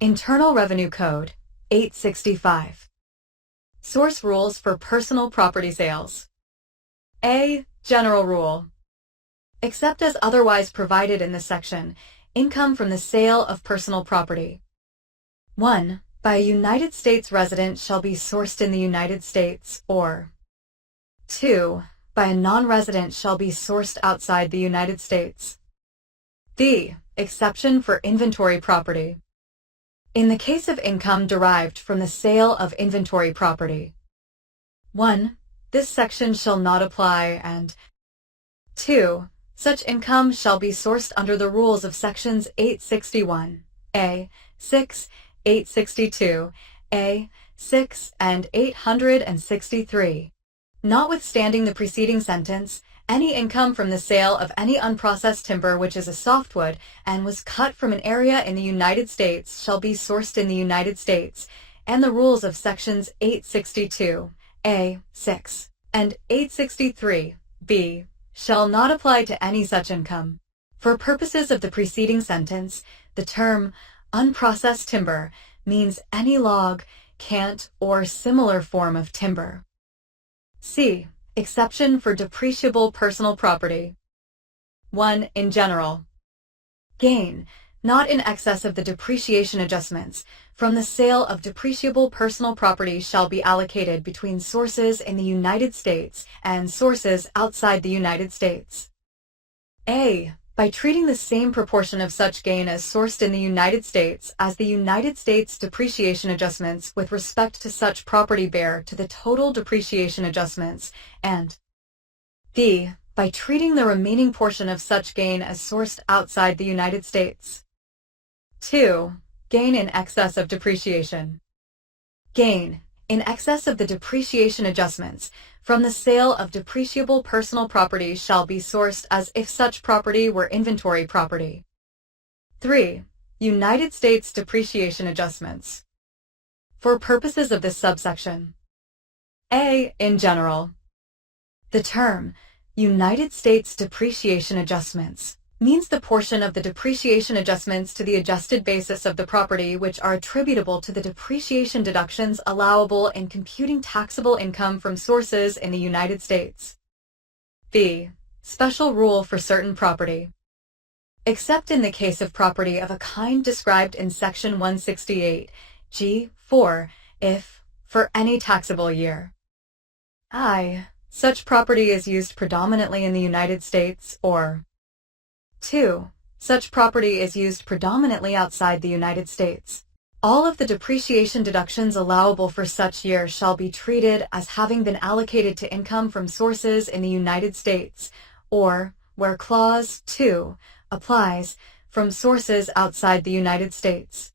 Internal Revenue Code 865. Source rules for personal property sales. A. General rule. Except as otherwise provided in this section, income from the sale of personal property. 1. By a United States resident shall be sourced in the United States, or 2. By a non-resident shall be sourced outside the United States. B. Exception for inventory property. In the case of income derived from the sale of inventory property. 1. This section shall not apply, and 2. Such income shall be sourced under the rules of sections 861, A, 6, 862, A, 6, and 863. Notwithstanding the preceding sentence, any income from the sale of any unprocessed timber which is a softwood and was cut from an area in the United States shall be sourced in the United States, and the rules of sections 862, A, 6, and 863, B, shall not apply to any such income. For purposes of the preceding sentence, the term unprocessed timber means any log, cant, or similar form of timber. C. Exception for depreciable personal property. 1. In general. Gain, not in excess of the depreciation adjustments, from the sale of depreciable personal property shall be allocated between sources in the United States and sources outside the United States. A. By treating the same proportion of such gain as sourced in the United States as the United States depreciation adjustments with respect to such property bear to the total depreciation adjustments, and B. By treating the remaining portion of such gain as sourced outside the United States. 2. Gain in excess of depreciation. Gain, in excess of the depreciation adjustments, from the sale of depreciable personal property shall be sourced as if such property were inventory property. 3. United States depreciation adjustments. For purposes of this subsection. A. In general. The term United States depreciation adjustments means the portion of the depreciation adjustments to the adjusted basis of the property which are attributable to the depreciation deductions allowable in computing taxable income from sources in the United States. B. Special rule for certain property. Except in the case of property of a kind described in Section 168, G4, if, for any taxable year, I. Such property is used predominantly in the United States, or 2. Such property is used predominantly outside the United States. All of the depreciation deductions allowable for such year shall be treated as having been allocated to income from sources in the United States, or, where Clause 2 applies, from sources outside the United States.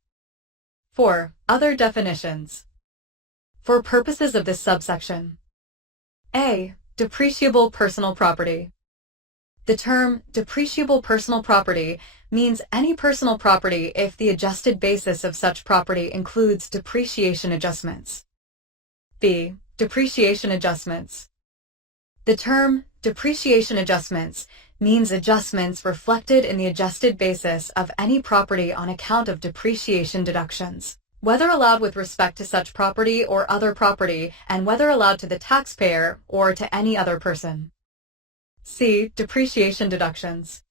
4. Other definitions. For purposes of this subsection. A. Depreciable personal property. The term depreciable personal property means any personal property if the adjusted basis of such property includes depreciation adjustments. B. Depreciation adjustments. The term depreciation adjustments means adjustments reflected in the adjusted basis of any property on account of depreciation deductions, whether allowed with respect to such property or other property, and whether allowed to the taxpayer or to any other person. C. Depreciation deductions.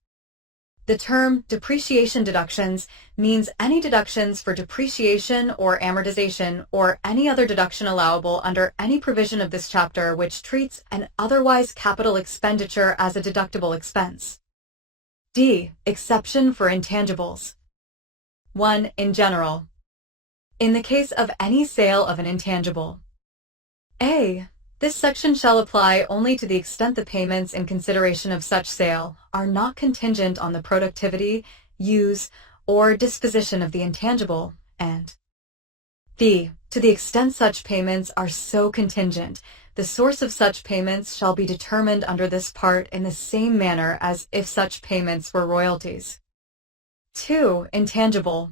The term depreciation deductions means any deductions for depreciation or amortization or any other deduction allowable under any provision of this chapter which treats an otherwise capital expenditure as a deductible expense. D. Exception for intangibles. 1. In general. In the case of any sale of an intangible. A. This section shall apply only to the extent the payments in consideration of such sale are not contingent on the productivity, use, or disposition of the intangible, and B. To the extent such payments are so contingent, the source of such payments shall be determined under this part in the same manner as if such payments were royalties. 2. Intangible.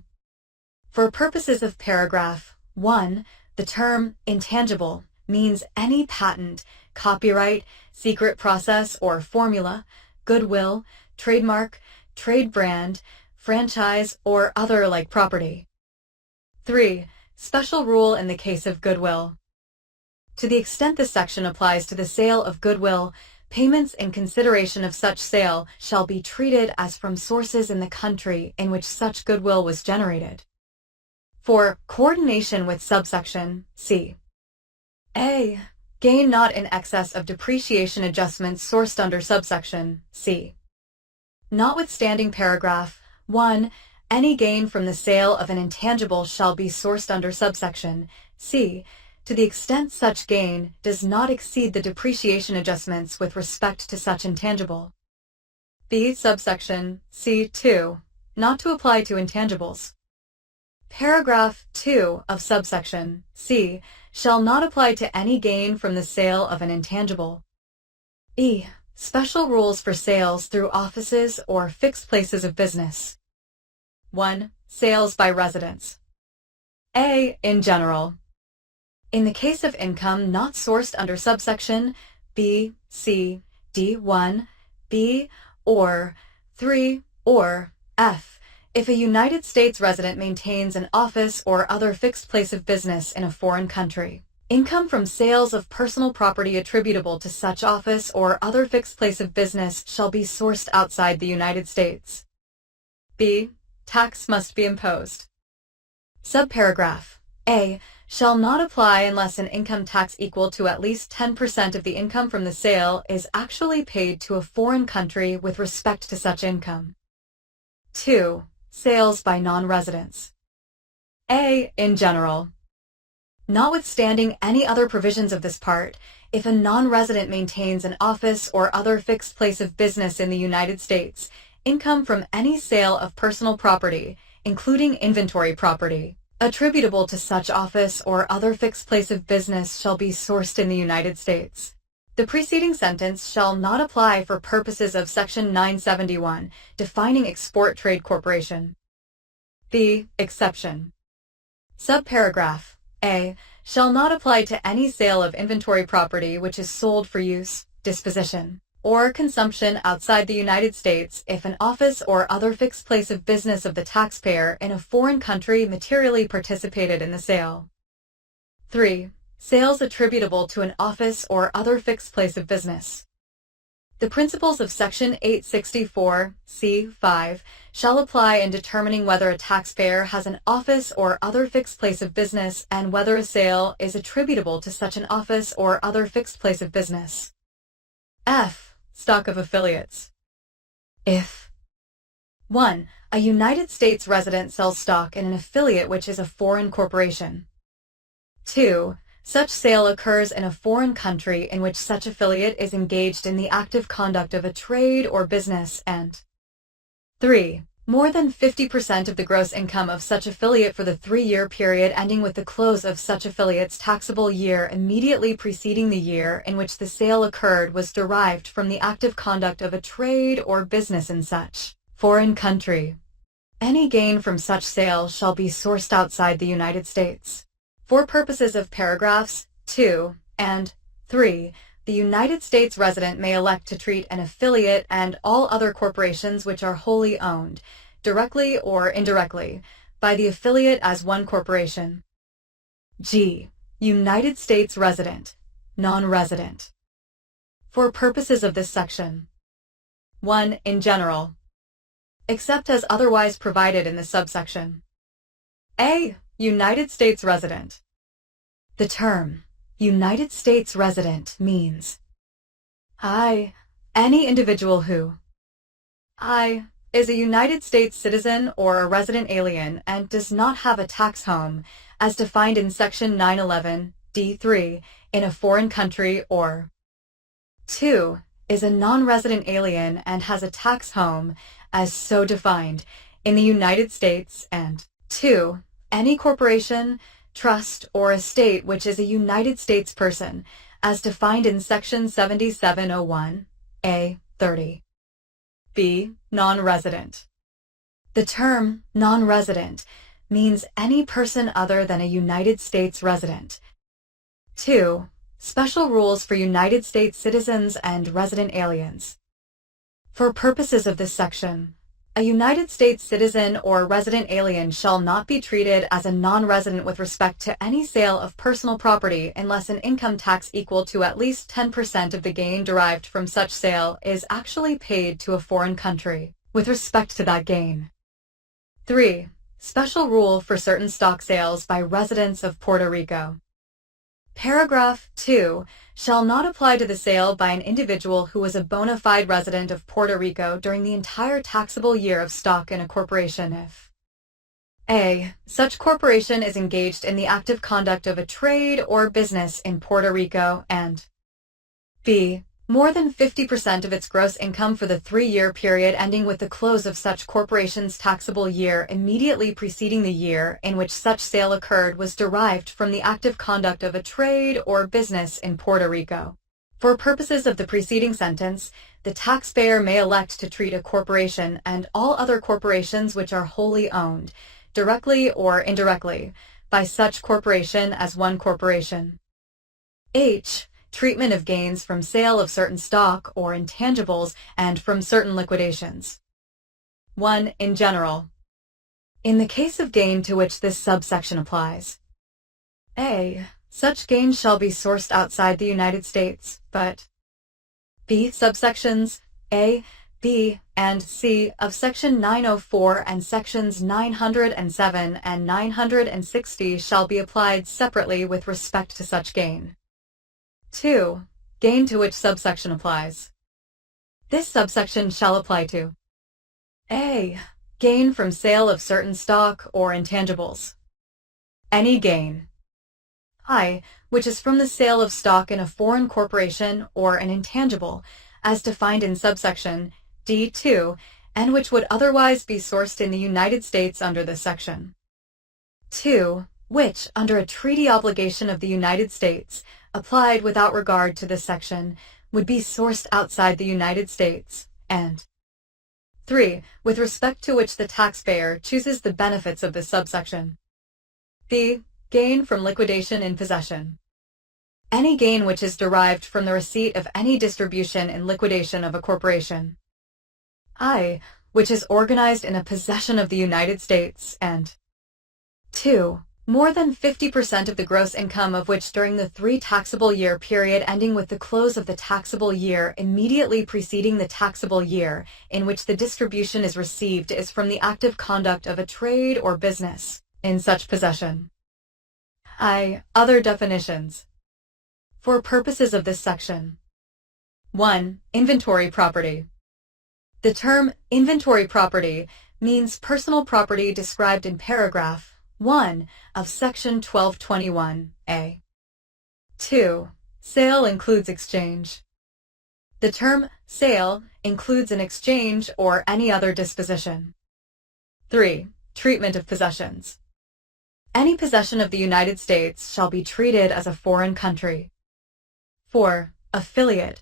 For purposes of paragraph 1, the term intangible means any patent, copyright, secret process or formula, goodwill, trademark, trade brand, franchise, or other like property. 3. Special rule in the case of goodwill. To the extent this section applies to the sale of goodwill, payments in consideration of such sale shall be treated as from sources in the country in which such goodwill was generated. For coordination with subsection C. A. Gain not in excess of depreciation adjustments sourced under subsection C. Notwithstanding paragraph 1, any gain from the sale of an intangible shall be sourced under subsection C, to the extent such gain does not exceed the depreciation adjustments with respect to such intangible. B. Subsection C2, not to apply to intangibles. Paragraph 2 of subsection C shall not apply to any gain from the sale of an intangible. E. Special rules for sales through offices or fixed places of business. 1. Sales by residence. A. In general. In the case of income not sourced under subsection B, C, D1, B, or 3, or F, if a United States resident maintains an office or other fixed place of business in a foreign country, income from sales of personal property attributable to such office or other fixed place of business shall be sourced outside the United States. B. Tax must be imposed. Subparagraph A shall not apply unless an income tax equal to at least 10% of the income from the sale is actually paid to a foreign country with respect to such income. 2. Sales by non-residents. A. In general. Notwithstanding any other provisions of this part, if a non-resident maintains an office or other fixed place of business in the United States, income from any sale of personal property, including inventory property, attributable to such office or other fixed place of business shall be sourced in the United States. The preceding sentence shall not apply for purposes of Section 971, defining export trade corporation. B. Exception. Subparagraph A shall not apply to any sale of inventory property which is sold for use, disposition, or consumption outside the United States if an office or other fixed place of business of the taxpayer in a foreign country materially participated in the sale. 3. Sales attributable to an office or other fixed place of business. The principles of Section 864, C5 shall apply in determining whether a taxpayer has an office or other fixed place of business and whether a sale is attributable to such an office or other fixed place of business. F. Stock of affiliates. If 1. A United States resident sells stock in an affiliate which is a foreign corporation. 2. Such sale occurs in a foreign country in which such affiliate is engaged in the active conduct of a trade or business and 3. More than 50% of the gross income of such affiliate for the 3-year period ending with the close of such affiliate's taxable year immediately preceding the year in which the sale occurred was derived from the active conduct of a trade or business in such foreign country. Any gain from such sale shall be sourced outside the United States. For purposes of paragraphs 2 and 3, the United States resident may elect to treat an affiliate and all other corporations which are wholly owned, directly or indirectly, by the affiliate as one corporation. G. United States resident, non-resident. For purposes of this section. 1. In general. Except as otherwise provided in this subsection. A. United States resident. The term United States resident means I. Any individual who I. is a United States citizen or a resident alien and does not have a tax home, as defined in Section 911, D3, in a foreign country, or 2. is a non-resident alien and has a tax home, as so defined, in the United States, and 2. Any corporation, trust, or estate which is a United States person, as defined in Section 7701, A30. B. Non-resident. The term non-resident means any person other than a United States resident. 2. Special rules for United States citizens and resident aliens. For purposes of this section, A United States citizen or resident alien shall not be treated as a non-resident with respect to any sale of personal property unless an income tax equal to at least 10% of the gain derived from such sale is actually paid to a foreign country with respect to that gain. 3. Special rule for certain stock sales by residents of Puerto Rico. Paragraph 2 shall not apply to the sale by an individual who was a bona fide resident of Puerto Rico during the entire taxable year of stock in a corporation if a. Such corporation is engaged in the active conduct of a trade or business in Puerto Rico and b. More than 50% of its gross income for the 3-year period ending with the close of such corporation's taxable year immediately preceding the year in which such sale occurred was derived from the active conduct of a trade or business in Puerto Rico. For purposes of the preceding sentence, the taxpayer may elect to treat a corporation and all other corporations which are wholly owned, directly or indirectly, by such corporation as one corporation. H. Treatment of gains from sale of certain stock or intangibles and from certain liquidations. 1. In general. In the case of gain to which this subsection applies. A. Such gain shall be sourced outside the United States, but b. Subsections A, B, and C of Section 904 and Sections 907 and 960 shall be applied separately with respect to such gain. 2. Gain to which subsection applies. This subsection shall apply to a. Gain from sale of certain stock or intangibles. Any gain. I. Which is from the sale of stock in a foreign corporation or an intangible, as defined in subsection D2, and which would otherwise be sourced in the United States under this section. 2. Which, under a treaty obligation of the United States, applied without regard to this section, would be sourced outside the United States, and 3. With respect to which the taxpayer chooses the benefits of this subsection. B. Gain from liquidation in possession. Any gain which is derived from the receipt of any distribution in liquidation of a corporation. I. Which is organized in a possession of the United States, and 2. More than 50% of the gross income of which during the 3 taxable year period ending with the close of the taxable year immediately preceding the taxable year in which the distribution is received is from the active conduct of a trade or business in such possession. I. Other definitions. For purposes of this section. 1. Inventory property. The term inventory property means personal property described in paragraph 1 of Section 1221A. 2. Sale includes exchange. The term sale includes an exchange or any other disposition. 3. Treatment of possessions. Any possession of the United States shall be treated as a foreign country. 4. Affiliate.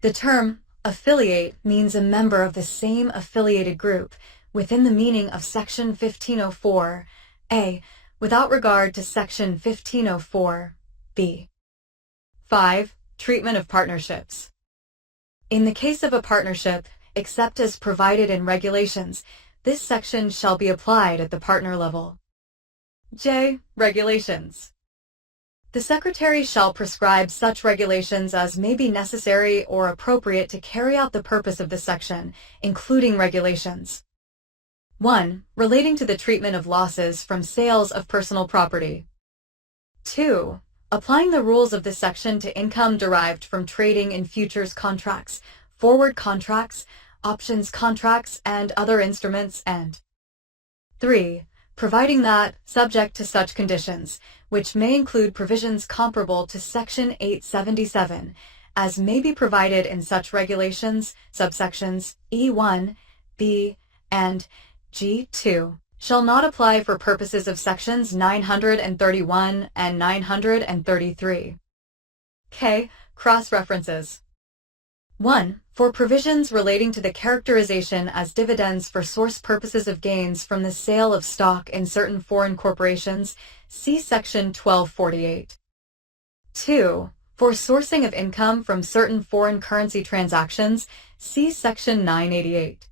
The term affiliate means a member of the same affiliated group within the meaning of Section 1504 A, without regard to Section 1504 B. 5. Treatment of partnerships. In the case of a partnership, except as provided in regulations, this section shall be applied at the partner level. J. Regulations. The Secretary shall prescribe such regulations as may be necessary or appropriate to carry out the purpose of this section, including regulations. 1. Relating to the treatment of losses from sales of personal property. 2. Applying the rules of this section to income derived from trading in futures contracts, forward contracts, options contracts, and other instruments, and 3. Providing that, subject to such conditions, which may include provisions comparable to Section 877, as may be provided in such regulations, subsections E1, B, and G2, shall not apply for purposes of Sections 931 and 933. K. Cross-references. 1. For provisions relating to the characterization as dividends for source purposes of gains from the sale of stock in certain foreign corporations, see Section 1248. 2. For sourcing of income from certain foreign currency transactions, see Section 988.